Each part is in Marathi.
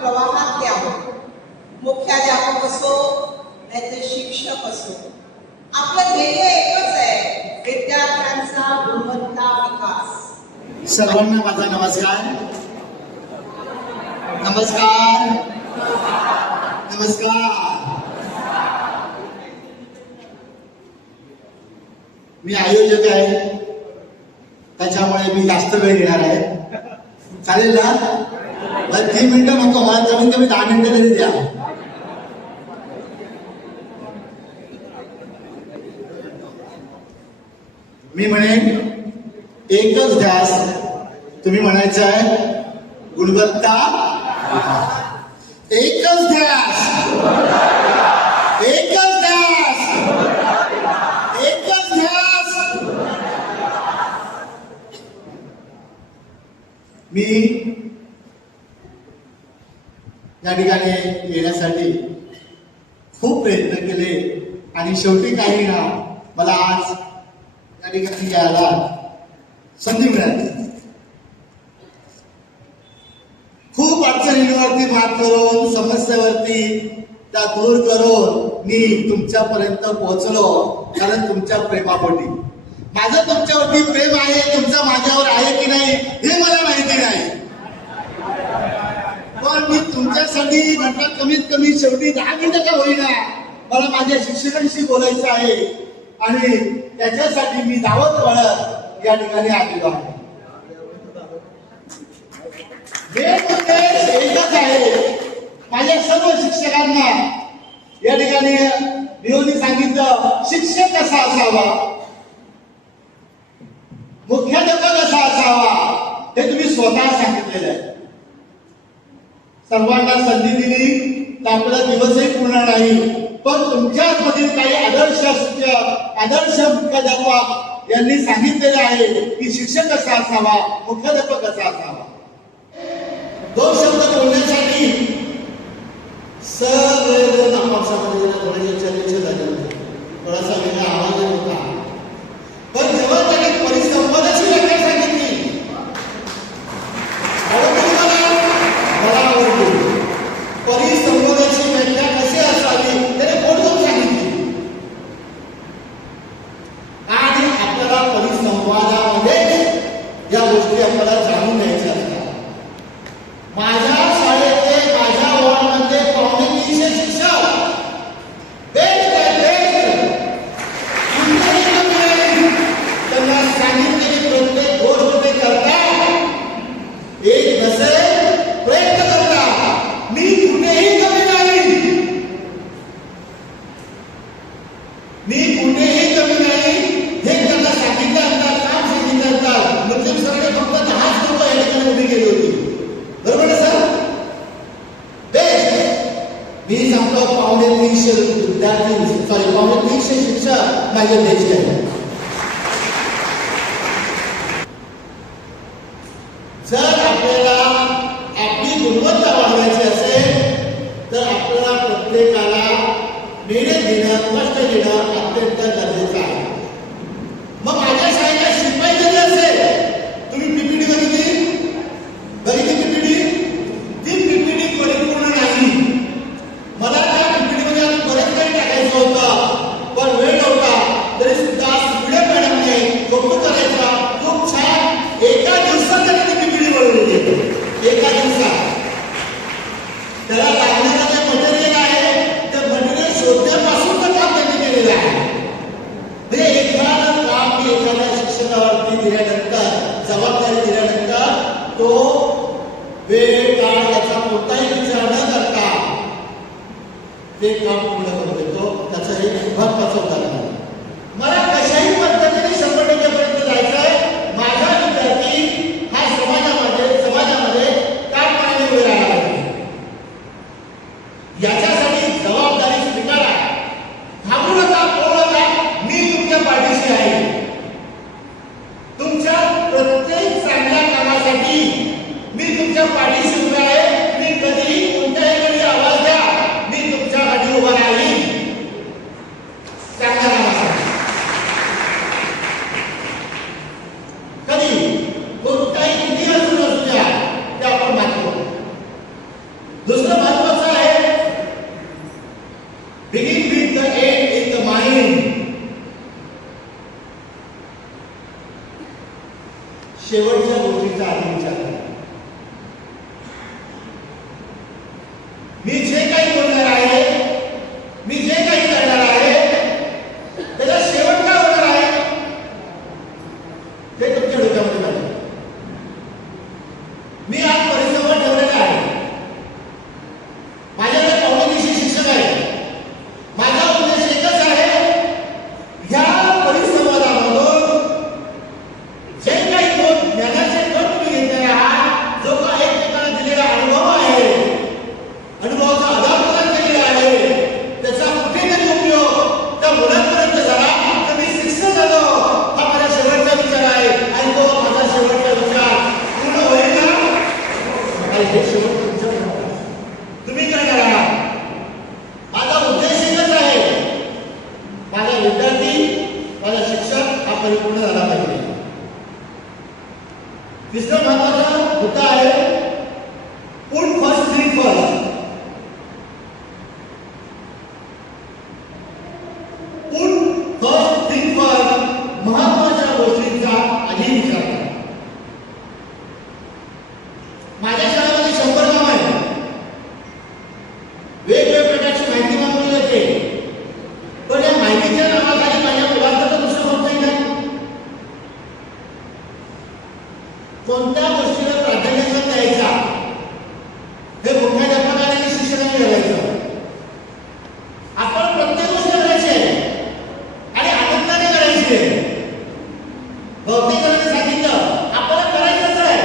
प्रवाहात यावं. मुख्याध्यापक असो नाहीतर शिक्षक असो, आपलं ध्येय एकच आहे, विद्यार्थ्यांचा गुणवत्ता विकास. सर्वांना माझा नमस्कार. नमस्कार नमस्कार. मी आयोजक आहे, त्याच्यामुळे मी जास्त वेळ घेणार आहे. चालेल ना? 3 मिनिटं नको, मला कमीत कमी 10 मिनिटं तरी द्या. मी म्हणेन एकच ध्यास. तुम्ही म्हणायचं आहे गुणवत्ता. एकच ध्यास, एकच ध्यास, एकच ध्यास. मी या ठिकाणी येण्यासाठी खूप प्रयत्न केले आणि शेवटी काही ना मला आज या ठिकाणी यायला संधी मिळाली. खूप अडचणींवरती मात करून, समस्येवरती त्या दूर करून मी तुमच्यापर्यंत पोहोचलो, कारण तुमच्या प्रेमापोटी. माझं तुमच्यावरती प्रेम आहे, तुमचं माझ्यावर आहे की नाही हे मला माहिती नाही, पण मी तुमच्यासाठी म्हटलं कमीत कमी शेवटी 10 मिनिटं का होईना मला माझ्या शिक्षकांशी बोलायचं आहे आणि त्याच्यासाठी मी धावत वळत या ठिकाणी आलेलो आहे. एकच आहे. माझ्या सर्व शिक्षकांना या ठिकाणी लिओनी सांगितलं शिक्षक कसा असावा, मुख्याध्यापक कसा असावा हे तुम्ही स्वतः सांगितलेलं आहे. सर्वांना संधी दिली तर आपला दिवसही पूर्ण नाही, पण तुमच्यामधील काही आदर्श शिक्षक, आदर्श मुख्याध्यापक यांनी सांगितलेले आहे की शिक्षक कसा असावा, मुख्याध्यापक कसा असावा. 2 शब्द बोलण्यासाठी सगळे आपापसामध्ये थोडेसे झाले होते, थोडासा वेगळा आवाज येत होता. पण जेव्हा त्यांनी परिसंवादाची व्याख्या सांगितली मला आवडली. परिसंवादाची व्याख्या कशी असावी त्याने बोलून सांगितली आणि आपल्याला परिसंवादामध्ये या गोष्टी आपल्याला जाणून घ्यायच्या असतात. माझ्या शाळेतले, माझ्या वॉर्डमध्ये 350 शिक्षक बेस्ट त्यांना सांगितलेली प्रत्येक गोष्ट ते करतात. एक नसेल प्रयत्न करतात. मी कुठेही कमी नाही, मी कुठेही कमी नाही हे त्यांना सांगितल्यानंतर काम सांगितल्यानंतर मुस्लिम सगळे फक्त 10 लोक या ठिकाणी उभी गेली होती. बरोबर आहे सर? बेस्ट. मी सांगतो 350 विद्यार्थी, 350 शिक्षक माझ्या द्यायचे आहे. जर आपल्याला आपली गुणवत्ता वाढवायची असेल तर आपल्याला प्रत्येकाला मेहनत घेणं, कष्ट घेणं अत्यंत गरजेचं आहे. मग माझ्या शाळेला शिपाई जरी असेल, तुम्ही पीपीटी बघितली पीपीटी, ती पीपीटी परिपूर्ण नाही. मला त्या पीपीटीमध्ये बरेच काही टाकायचं होतं, पण वेळ नव्हता. तरी सुद्धा सुडे मॅडमने कौतुक करायचा, खूप छान एका दिवसात त्यांनी ती पीपीटी बनवली. एका दिवसात त्याला लागणारं जे मटेरियल आहे ते मटेरियल शोधण्यापासून तर काम त्यांनी केलेलं आहे. म्हणजे एखादं काम मी एखाद्या शिक्षकावरती दिल्यानंतर, जबाबदारी दिल्यानंतर तो वेळ काळ याचा कोणताही विचार न करता ते काम पूर्ण करू देतो. त्याचं एक महत्वाचं उदाहरण आहे. मला कशाही पद्धतीने 100% पर्यंत जायचं आहे. माझा विद्यार्थी हा समाजामध्ये कामपणाने उभे राहायला पाहिजे. याच्यासाठी जबाबदारी स्वीकारा. घाबरू नका, पळू नका. मी तुमच्या पाठीशी आहे. तुमच्या प्रत्येक चांगल्या कामासाठी मी तुमच्या पाठीशी उभा आहे. मी कधीही कोणत्याही वेळी आवाज द्या, मी तुमच्या पाठी उभा राहीन. शेवटच्या गोष्टीचा आधी विचार करा. मी जे काही बोलणार आहे, मी जे काही करणार आहे, त्याचा शेवट काय होणार आहे ते तुमच्या डोक्यामध्ये पाहिजे. मी आज परिसंवाद ठेवलेला आहे. माझ्याकडे कॉम्युनिकेशन शिक्षक आहे. माझा उद्देश एकच आहे, ह्या परिसंवादामधून जे काही दोन ज्ञानाचे दोन तुम्ही घेतलेले आहात, जो काही एकमेकांना दिलेला अनुभव आहे, अनुभवाचा आधार प्रदान केलेला आहे, त्याचा कुठेतरी उपयोग त्या मुलांपर्यंत झाला तर मी शिक्षक झालो, हा माझा शेवटचा विचार आहे. आणि तो माझा शेवटचा विचार पूर्ण होईल ना? हे शेवट तुमच्या तुम्ही करणार आहात. माझा उद्देश एकच आहे, माझा विद्यार्थी, माझा शिक्षक हा परिपूर्ण झाला पाहिजे. तिसरा महत्वाचा मुद्दा आहे, put first thing first. Put first thing first, महत्वाच्या गोष्टींचा आधी विचार करा. माझ्या शाळेमध्ये 100 काम आहे. वेगवेगळ्या प्रकारची माहिती मागवली जाते, पण या माहितीच्या नावाखाली माझ्या मुलांचं तर नुकसान होत नाही ना. कोणत्या गोष्टीला प्राधान्य द्यायचा हे मुख्याध्यापकाने आणि शिक्षकाने ठरवायचं. आपण प्रत्येक गोष्ट करायची आहे आणि आनंदाने करायची आहे. बहुतेकांनी सांगितलं आपल्याला करायचंच आहे,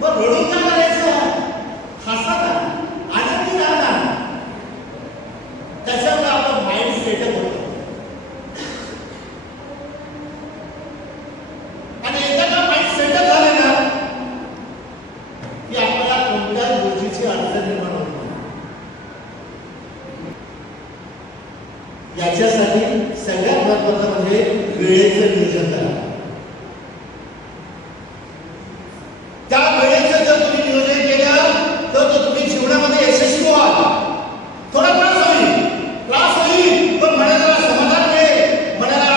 मग रडून का करायचं? हसा ना, आनंदी राहा ना. त्याच्यामुळे आपलं माइंड सेटअप होतं. आणि एकदा का माइंड सेटअप झालं ना की आपल्याला कोणत्याच गोष्टीची अडचण निर्माण होत नाही. याच्यासाठी सगळ्यात महत्त्वाचं म्हणजे वेळेचं नियोजन करा. त्या वेळेचं जर तुम्ही नियोजन केलं तर तुम्ही जीवनामध्ये यशस्वी व्हाल. थोडा त्रास होईल, पण मनाला समाधान मिळेल. मनाला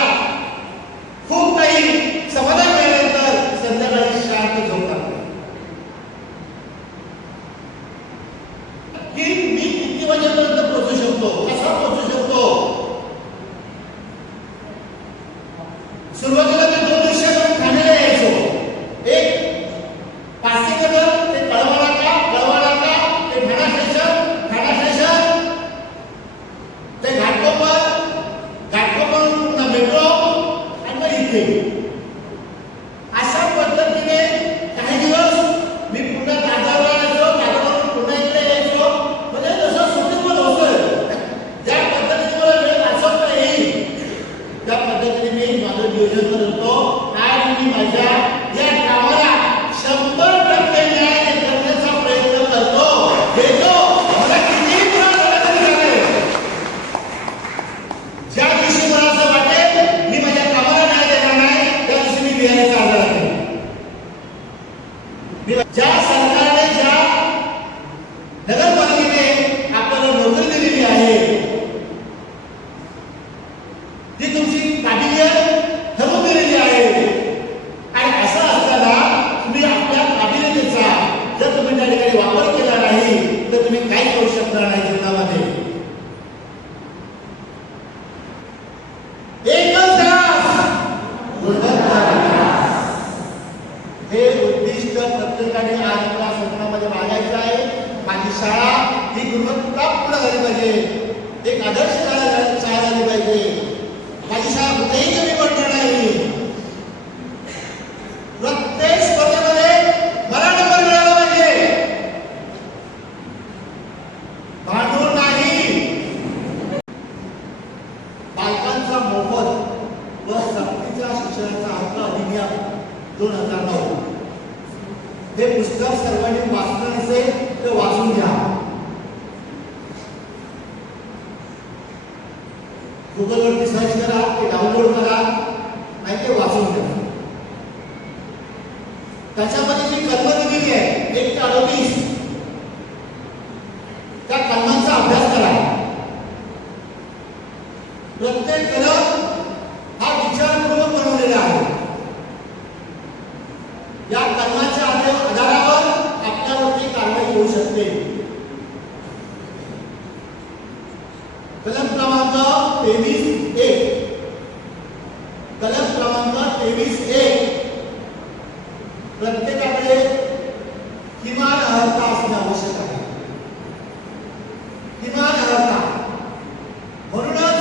खूप काही समाधान मिळाल्यानंतर संध्याकाळी शांत झोप लागते की मी किती वाजेपर्यंत पोहोचू शकतो, कसा पोहोचू शकतो. सुरुवातीला मी 2 दिवसांपासून ठाण्याला यायचो. एक पाचेकडं ते कळवा नाका ते ठाणा स्टेशन ते घाटकोपर पुन्हा मेट्रो आणि मग इथे. अशा पद्धतीने काही दिवस मी पुन्हा दादरला यायचो, दादरवरून पुन्हा इकडे यायचो. म्हणजे जसं सुटेबल होतं, ज्या पद्धतीने मला वेळ वाचवता येईल त्या पद्धतीने मी माझं नियोजन करत होतो. आणि मी माझ्या या कामाला 100% न्याय करण्याचा प्रयत्न करतो. देतो, मला कितीही त्रास झाला तरी चालेल. ज्या दिवशी मला असं वाटेल मी माझ्या कामाला न्याय देणार नाही, त्या दिवशी मी बिहारीचा आजार आहे. ज्या सरकारने, ज्या नगरपालिकेने आपल्याला नोकरी दिलेली आहे, ती तुमची काबिलियत ठरवून दिलेली आहे. आणि असं असताना तुम्ही आपल्या काबिलियतीचा जर तुम्ही त्या ठिकाणी वापर केला नाही तर तुम्ही काही करू शकणार नाही जीवनामध्ये. एकच ध्यास, गुणवत्ता विकास. हे उद्दिष्ट प्रत्येकाने आज आपल्या स्वप्नामध्ये बाळगायचं आहे. माझी शाळा ही गुणवत्तापूर्ण झाली पाहिजे, एक आदर्श शाळा झाली पाहिजे. माझी शाळा कुठेही कमी पडणार नाही. प्रत्येक स्पर्धेमध्ये मला नंबर मिळाला पाहिजे, भांडून नाही. बालकांचा मोफत व सक्तीच्या शिक्षणाचा हक्क अधिनियम 2009 हे पुस्तक सर्वांनी वाचलं नसेल तर वाचून घ्या. गुगलवरती सर्च करा, ते डाउनलोड करा, नाही ते वाचून घ्या. त्याच्यामध्ये जी कलमं दिलेली आहे 1 ते 38 त्या कलमांचा अभ्यास करा. प्रत्येक कलम हा विचारपूर्वक बनवलेला आहे. या कलमाच्या आधारावर आपल्यावरती कारवाई होऊ शकते. कलम क्रमांक 23(1) कलम क्रमांक 23(1) प्रत्येकाकडे किमान अर्हता असणे आवश्यक आहे. किमान अर्हता. म्हणूनच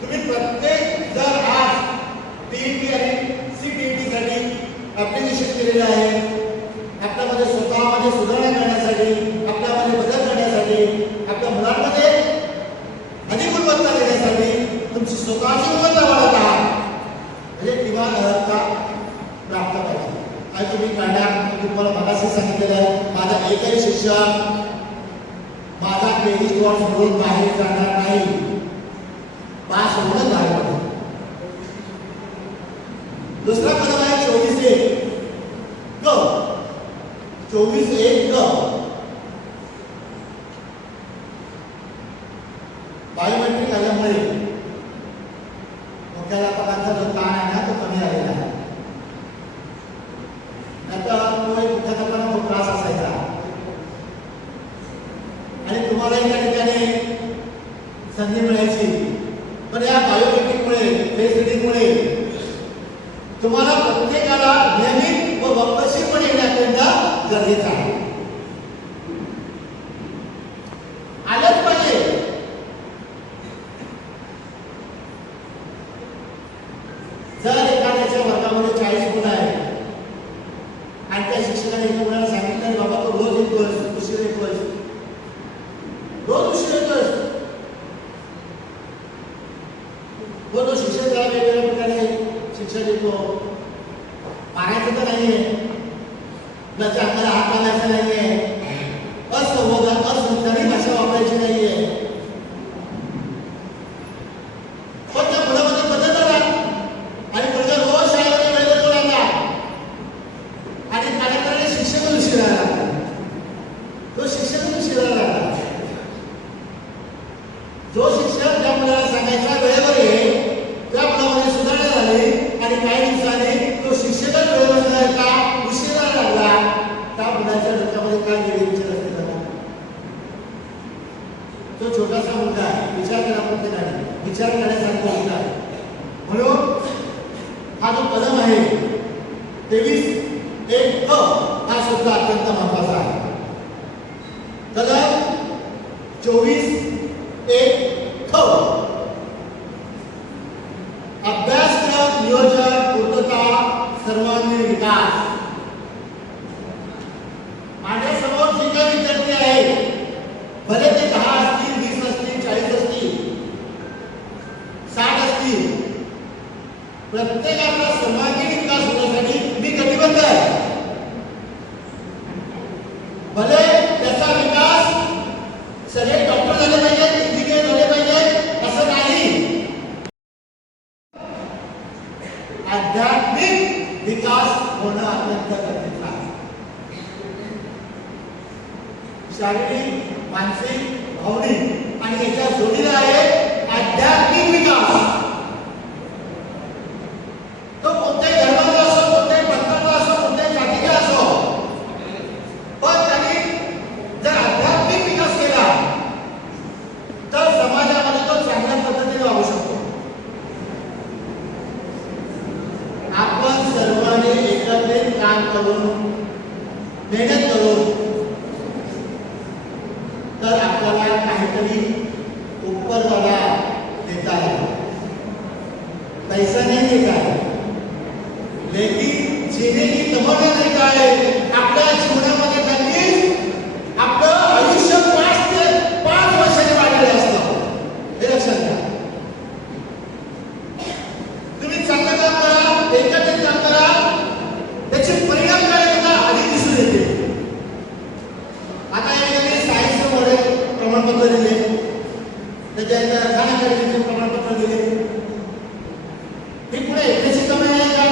तुम्ही प्रत्येक जर आज टीईटी आणि सीटीईटी साठी ऍप्लिकेशन केलेलं आहे, आपल्यामध्ये स्वतःमध्ये सुधारणा करण्यासाठी, आपल्यामध्ये बदल करण्यासाठी, आपल्या मुलांमध्ये अधिक गुणवत्ता देण्यासाठी, तुमची स्वतःची गुणवत्ता वाढवत आहात, म्हणजे किमान अर्हता प्राप्त पाहिजे. आणि तुम्ही काढा. मी तुम्हाला मगाशी सांगितलेलं आहे, माझा एकही शिक्षक माझा क्रेडिट स्कोअर सोडून बाहेर जाणार नाही. पास होणं बाहेर पडतो. दुसरा कलम आहे 24(1) क. 24(1) क. बायोमेट्रिक आल्यामुळे मुख्याध्यापकांचा जो ताण आहे ना तो कमी आलेला आहे. नाहीतर तो एक मुख्याध्यापकांना खूप त्रास असायचा आणि तुम्हालाही त्या ठिकाणी संधी मिळायची. पण या बायोमेट्रिकमुळे, फेस रिडिंगमुळे तुम्हाला प्रत्येकाला नियमित व वक्तशीरपणे येण्याकरिता गरजेचं आहे. आलंच पाहिजे. जर एखाद्याच्या वर्गामध्ये 40 मुलं आहेत आणि त्या शिक्षकाने एका मुलाला सांगितलं, बाबा तो रोज येतोय, उशीर येतोय, रोज उशीर येतोय, व तो शिक्षक त्याला वेगवेगळ्या प्रकारे शिक्षण देतो. मारायचं तर नाहीये, त्याच्या अंगाला हात लावायचा नाहीये, असंबोधन असंस्कारी भाषा वापरायची नाहीये. पण त्या मुलामध्ये बदल झाला आणि मुलगा रोज शाळेमध्ये वेळेवर येतात आणि कार्यक्रमाने शिक्षक उशिरा आला, तो शिक्षक उशिरा आला. जो शिक्षक ज्या मुलाला सांगायचा वेळेवर ये, त्या मुलामध्ये सुधारणा झाली आणि काही दिवसांनी तो शिक्षकच वेळेवर का उशिरा लागला, त्या मुलाच्या डोक्यामध्ये काय वेगळे विचार असते त्याला. तो छोटासा मुलगा आहे, विचार करा प्रत्येकाने, विचार करण्यासारखा मुलगा आहे. म्हणून हा जो कलम आहे 23(1) क हा सुद्धा अत्यंत महत्वाचा आहे. कलम 24(1) ख अभ्यासक्रम नियोजन, पूर्तता, सर्वांगीण विकास. माझ्यासमोर जे काही विद्यार्थी आहेत, भले ते 10 असतील, 20 असतील, 40 असतील, 60 असतील, प्रत्येकाचा सर्वांगीण विकास होण्यासाठी मी कटिबद्ध आहे. भले त्याचा विकास सगळे डॉक्टर झाले पाहिजेत, इंजिनियर झाले पाहिजेत असं नाही. आध्यात्मिक विकास होणं अत्यंत गरजेचं आहे. शारीरिक, मानसिक, भावनिक आणि याच्या जोडीला आहे आध्यात्मिक विकास. तो कोणत्याही धर्माचा असो, कोणत्याही पंथाचा असो, कोणत्याही जातीचा असो, पण त्यांनी जर आध्यात्मिक विकास केला तर समाजामध्ये तो चांगल्या पद्धतीने वागू शकतो. आपण सर्वांनी एकत्रित काम करून, मेहनत करून तर आपल्याला काहीतरी उपरवाला देता है. पैसा नहीं देता है, लेकिन जीने की तमन्ना देता है. आपल्या जीवनामध्ये नक्कीच आपलं आयुष्य 5 ते 5 वर्षांनी वाढलेलं असतं, हे लक्षात घ्या. तुम्ही चांगलं काम करा, एकत्रित काम करा, त्याचे परिणाम काय होतात आधी दिसून येते. आता या ठिकाणी सायन्सचे मॉडेल प्रमाणपत्र दिले, त्याच्यानंतर खानाखडीचे प्रमाणपत्र दिले. ही पुढे यथेची कमी आहे का?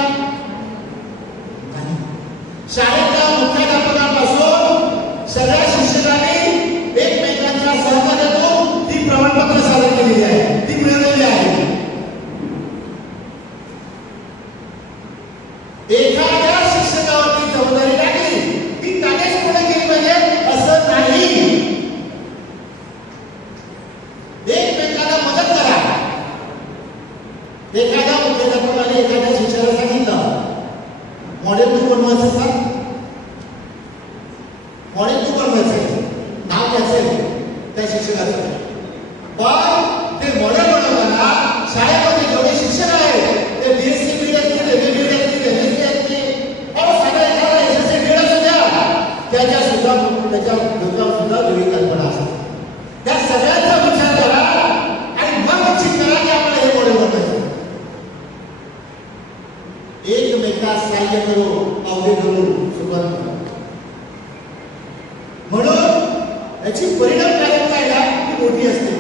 त्याच्या सुद्धा वेगळी कल्पना असते. त्या सगळ्यांचा विचार करा आणि मग निश्चित करा की आपल्याला हे मॉडेल बनवायचं. एकमेकास सहाय्य करू, अवघे करू सुरुवात करा. म्हणून याची परिणामकारकता आहे ना ती मोठी असते.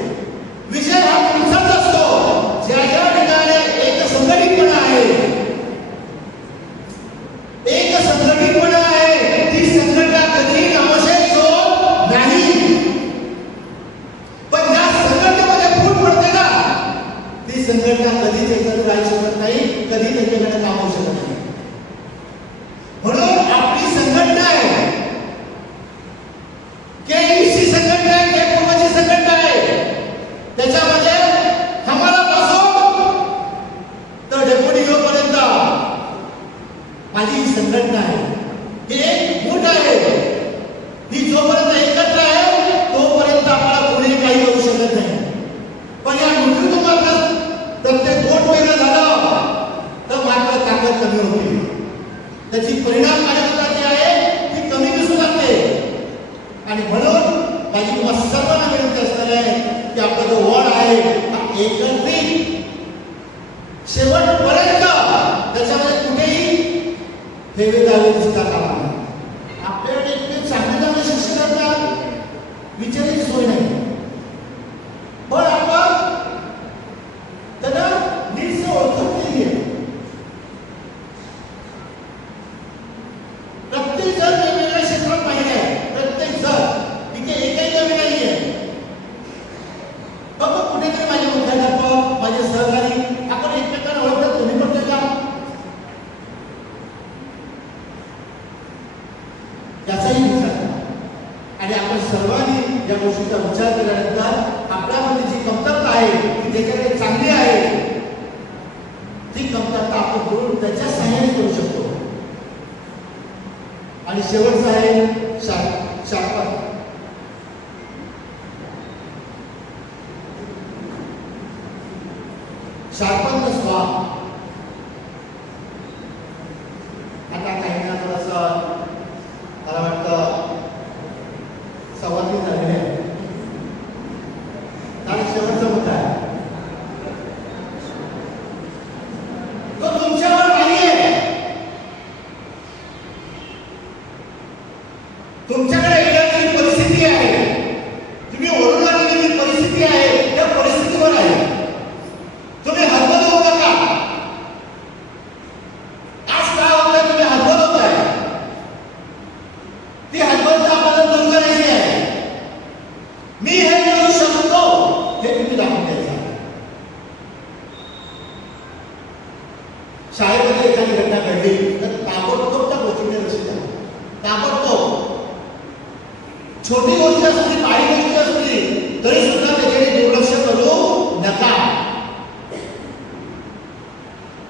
विजय हा तुमचाच असतो ज्या ज्या ठिकाणी एक संघटितपणा आहे, एक संघटितपणा आहे. ती संघटना कधी नामशेष होत नाही. पण ज्या संघटनेमध्ये फूट पडते ना ती संघटना कधीच एकत्र राहू शकत नाही, कधी त्याच्याकडे काम होऊ शकत नाही. म्हणून आपली संघटना आहे, केईसी संघटना आहे, के पूर्वची संघटना आहे. त्याच्यामध्ये आम्हाला पासून तर डेप्युटी पर्यंत माझी ही संघटना आहे. ही एक मूठ आहे. ही जोपर्यंत एकत्र आहे तोपर्यंत आपल्याला कोणी काही करू शकत नाही. पण या मुठीतून मात्र प्रत्येक बोट वेगळं झालं तर मात्र ताकद कमी होते. त्याची परिणामकारकता जी आहे ती कमी दिसू लागते. आणि म्हणून माझी तुम्हाला सर्वांना विनंती असणार आहे की आपला जो वड आहे हा एकत्रित शेवटपर्यंत त्याच्यामध्ये कुठेही हेवे दावे दिसता कामा नये. आपल्याकडे इतके चांगले चांगले शिक्षक असतात, विचारायची सोय नाही. पण आपण त्यांना नीटसे ओळखत नाहीये. प्रत्येक जण वेगवेगळ्या क्षेत्रात पाहिजे आहे. प्रत्येक जण इथे एकही कमी नाहीये. फक्त कुठेतरी माझे मुख्याध्यापक, माझे सहकारी आपण एकमेकांना ओळखत कोणी पडते का याचाही विचार करा. आणि आपण सर्वांनी या गोष्टीचा विचार केल्यानंतर आपल्यामध्ये जी कमतरता आहे ती ज्याच्याकडे चांगली आहे ती कमतरता आपण करून त्याच्या सहाय्याने करू शकतो. आणि शेवटचं आहे शापन. शापन स्वा. आता काही ना थोडंसं मला वाटतं संवादी झालेले आहे. आणि शेवटचा मुद्दा आहे तो तुमच्यावर नाहीये. तुमच्याकडे येण्याची परिस्थिती आहे, तुम्ही ओढून आणलेली परिस्थिती आहे, त्या परिस्थितीवर आहे. तुम्ही हतबल होऊ नका. आज काय होतं तुम्ही हतबल होताय, ती हतबलता आपल्याला दूर करायची आहे. मी हे करू शकतो हे तुम्ही दाखवून द्यायचं आहे. शाळेमध्ये एखादी घटना घडली तर ताबडतोब त्या गोष्टीने लक्ष द्या. ताबडतोब छोटी गोष्ट असली, काही गोष्टी असली तरी सुद्धा त्याच्याकडे दुर्लक्ष करू नका.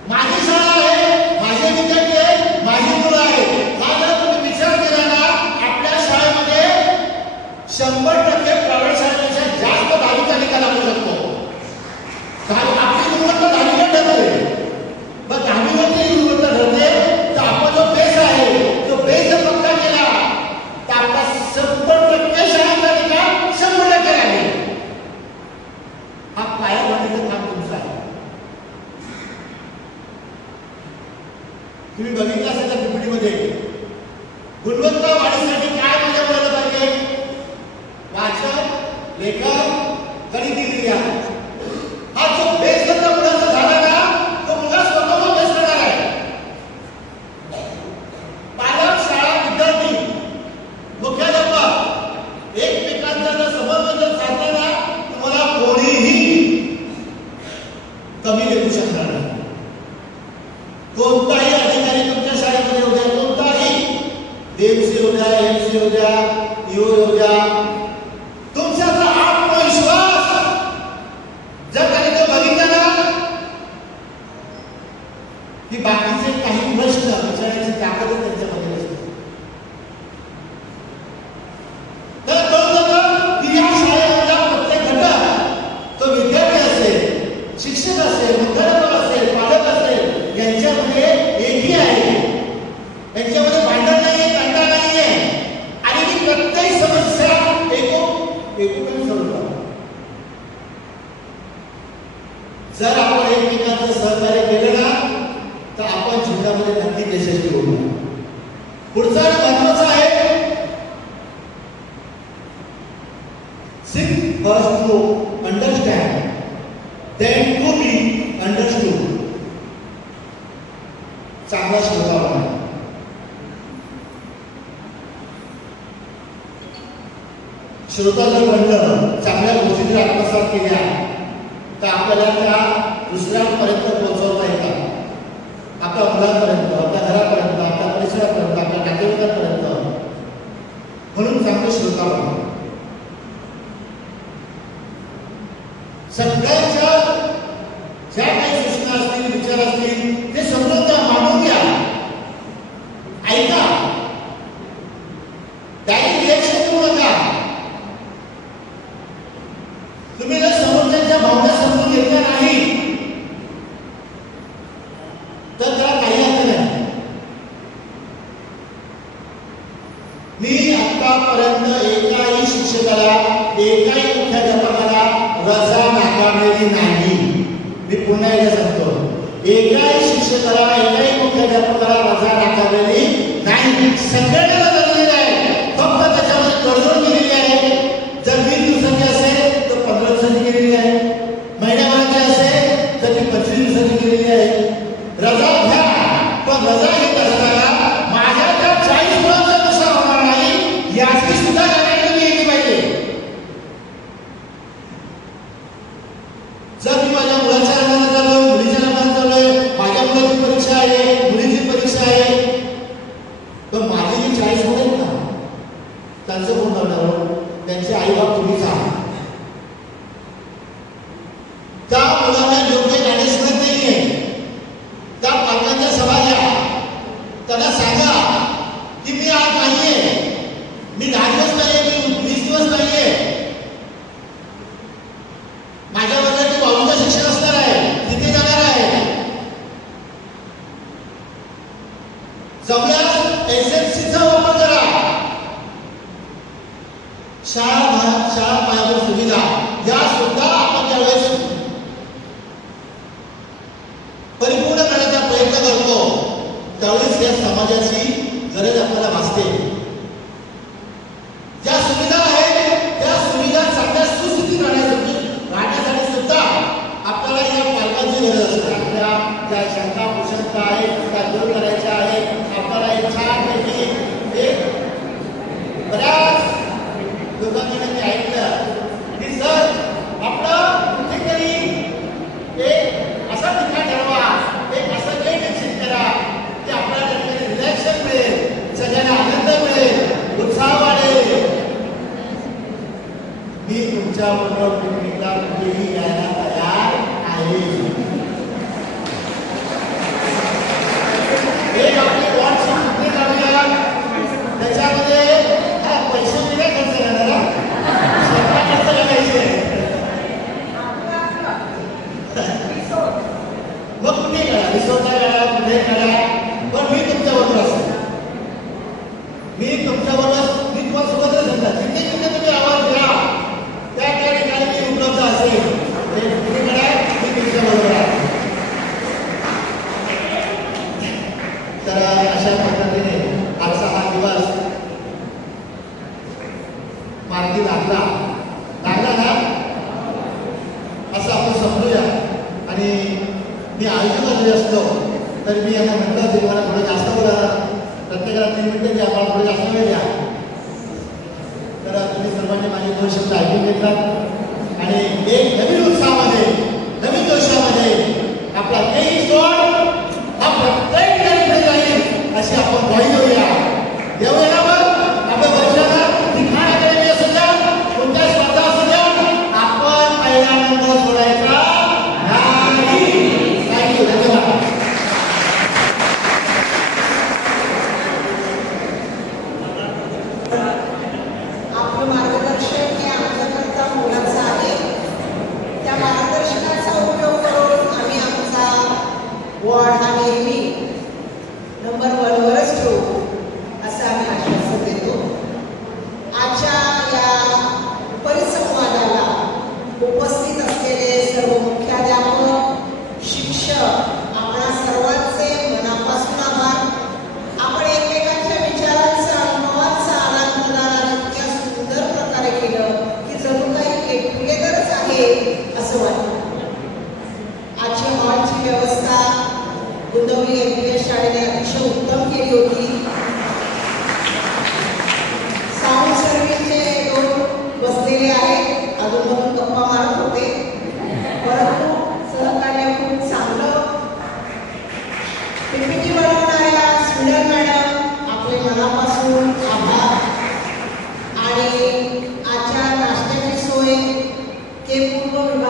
माझी शाळा आहे, माझे विद्यार्थी आहेत, माझी मुलं आहेत. हा जर तुम्ही विचार केला ना आपल्या शाळेमध्ये 100% प्रायव्हेट शाळेपेक्षा जास्त 10वीचा निकाल लागू शकतो. आपली गुणवत्ता 10वीवर ठरते. मग 10वीवरची गुणवत्ता ठरते तर आपण जो बेस आहे तो बेस जर पक्का केला तर आपला 100% शाळेचा निकाल 100% लागेल. हा पाया बांधण्याचं काम तुमचं आहे. तुम्ही बघितलं असेल त्या पीपीटीमध्ये गुणवत्ता वाढीसाठी काय माझ्या मुलाला पाहिजे? वाचन, लेखन, गणिती क्रिया. हा जो बेस जर त्या मुलाचा झाला ना तो मुलगा स्वतःला बेस करणार आहे. पालक, शाळा, विद्यार्थी, मुख्याध्यापक एकमेकांचा जर समन्वय जर साधला ना तुम्हाला कोणीही कमी लेखू शकणार नाही. कोणताही अधिकारी तुमच्या शाळेमध्ये येऊ द्या, कोणताही DMC येऊ द्या, MC येऊ द्या, EO येऊ द्या, तुमच्याचा आत्मविश्वास जर त्याने तो बघितला ना की बाकीचे काही प्रश्न विचारण्याची ताकद त्यांच्यामध्ये असते. तर कळून जातं की या शाळेमधला प्रत्येक घटक तो विद्यार्थी असेल, शिक्षक असेल, मुख्याध्यापक असेल, पालक असेल यांच्यामध्ये एकही आहे. यांच्यामध्ये भांडण नाहीये, कंटाळा नाहीये. जर सहकार्य केलं ना तर आपण जीवनामध्ये नक्की यशस्वी होऊ. पुढचा आणि महत्वाचा आहे seek first to understand then to be understood. चांगला श्रोता बना. श्रोता जर बनलं, चांगल्या गोष्टी जर आत्मसात केल्या तर आपल्याला त्या दुसऱ्यांपर्यंत पोहोचवता येतात. आपल्या मुलांपर्यंत, आपल्या घरापर्यंत, आपल्या परिसरापर्यंत, आपल्या नातेवाईकांपर्यंत. म्हणून चांगले श्रोता बना. सगळ्यांच्या ज्या काही सूचना असतील, विचार असतील ते समजून घ्या, मानून घ्या, ऐका. काही रिएक्शन करू नका. तुम्ही जर समोरच्या भावना समजून घेतल्या नाही तर त्याला काही अर्थ नाही. मी आतापर्यंत एकाही शिक्षकाला, एकाही मुख्याध्यापकाला रजा नाकारलेली नाही. मी पुन्हा एकदा सांगतो, एकाही शिक्षकाला, एकाही मुख्याध्यापकाला रजा नाकारलेली नाही. सगळ्यांना रजा दिलेली आहे. फक्त त्याच्यामध्ये तडजोड केलेली आहे. जर 20 दिवसाची असेल तर 15 दिवसाची केलेली आहे. महिन्याभराची असेल तर ती 25 दिवसाची केलेली आहे. रजा घ्या, पण रजा घेत असताना माझ्या त्या 40 मुलांचा नुकसान होणार नाही याची सुद्धा गॅरंटी घ्यायची पाहिजे. जर मी माझ्या मुलाच्या लग्नाला चाललोय, मुलीच्या लग्नाला चाललोय, माझ्या मुलाची परीक्षा आहे, मुलीची परीक्षा आहे, तर माझी जी 40 मुलं आहेत ना त्यांचं कोण करणार? त्यांचे आई बाप तुम्हीच आहात. त्या मुलांना योग्य गायडन्स मिळत नाहीये. त्या पालकांच्या सभा घ्या, त्यांना सांगा की मी आज नाहीये, मी 10 दिवस नाहीये, मी 20 दिवस नाहीये, माझ्या वर्गात बाजूचं शिक्षण असणार आहे, तिथे जाणार आहे. जमल्यास एसएमसीचा वापर करा. शाळा पायाभूत सुविधा या सुद्धा आपण ज्यावेळेस परिपूर्ण करण्याचा प्रयत्न करतो त्यावेळेस या समाजाची गरज आपल्याला भासते. ज्या सुविधा आहेत त्या सुविधा चांगल्या सुस्थितीत राहण्यासाठी सुद्धा आपल्याला या पालकांची गरज असते. आपल्या ज्या शंका कुशंका आहेत त्या दूर करायच्या आहेत. आपल्याला एक छानपैकी एक बऱ्याच लोकांकडे मी ऐकलं की सर आपलं कुठेतरी एक असं ठिकाण ठरवा, एक असं काही निश्चित करा की आपल्याला त्याच्यामध्ये रिलॅक्शन मिळेल, सगळ्यांना आनंद मिळेल, उत्साह वाढेल. मी तुमच्याबरोबर पिकनिकला कुठेही यायला तयार आहे. एक आपली व्हॉट्सअप पिकनिक काढूया, त्याच्यामध्ये पैसे मी नाही खर्च करणार, स्वतः खर्च करायचे. मग कुठे करा, रिसोर्टला करा, कुठे करा, पण मी तुमच्याबरोबर असेल. मी तुमच्याबरोबर, मी तुम्हाला सोबतच सांगतात जिथे जिथे तुम्ही आवाज द्या त्या त्या ठिकाणी मी उपलब्ध असेल. कुठे करा, मी तुमच्याबरोबर आहे. तर अशा पद्धतीने आजचा हा दिवस मार्गी लागला ना असं आपण समजूया. आणि मी आयोजक झाले असतो तर मी यांना म्हटलं की मला थोडं जास्त बोला, प्रत्येकाला 3 मिनिटं द्या, मला थोडं जास्त वेळ द्या. तर तुम्ही सर्वांनी माझे 2 शब्द ऐकून घेतलात आणि एक नवीन उत्साहामध्ये, नवीन जोशामध्ये आपला 23 हा प्रत्येक ठिकाणी जाईल अशी आपण ग्वाही देऊया. येऊया मग आपल्या वर्षाला ठिकाण अकॅडमी असू द्या, कोणत्या स्पर्धा असू द्या, आपण पहिला नंबर सोडायचा नाही. थँक्यू, धन्यवाद. आपलं मार्गदर्शन हे आमच्याकरता मोलाचं आहे. त्या मार्गदर्शनाचा उपयोग करून आम्ही आमचा वॉर्ड हा नेहमी नंबर 1 वरच ठेवू असं आम्ही आश्वासन देतो. आजच्या या परिसंवादाला उपस्थित असलेले सर्व मुख्याध्यापक, शिक्षक मनापासून आभार. आणि आजच्या नाश्त्याची सोय के पूर्व विभाग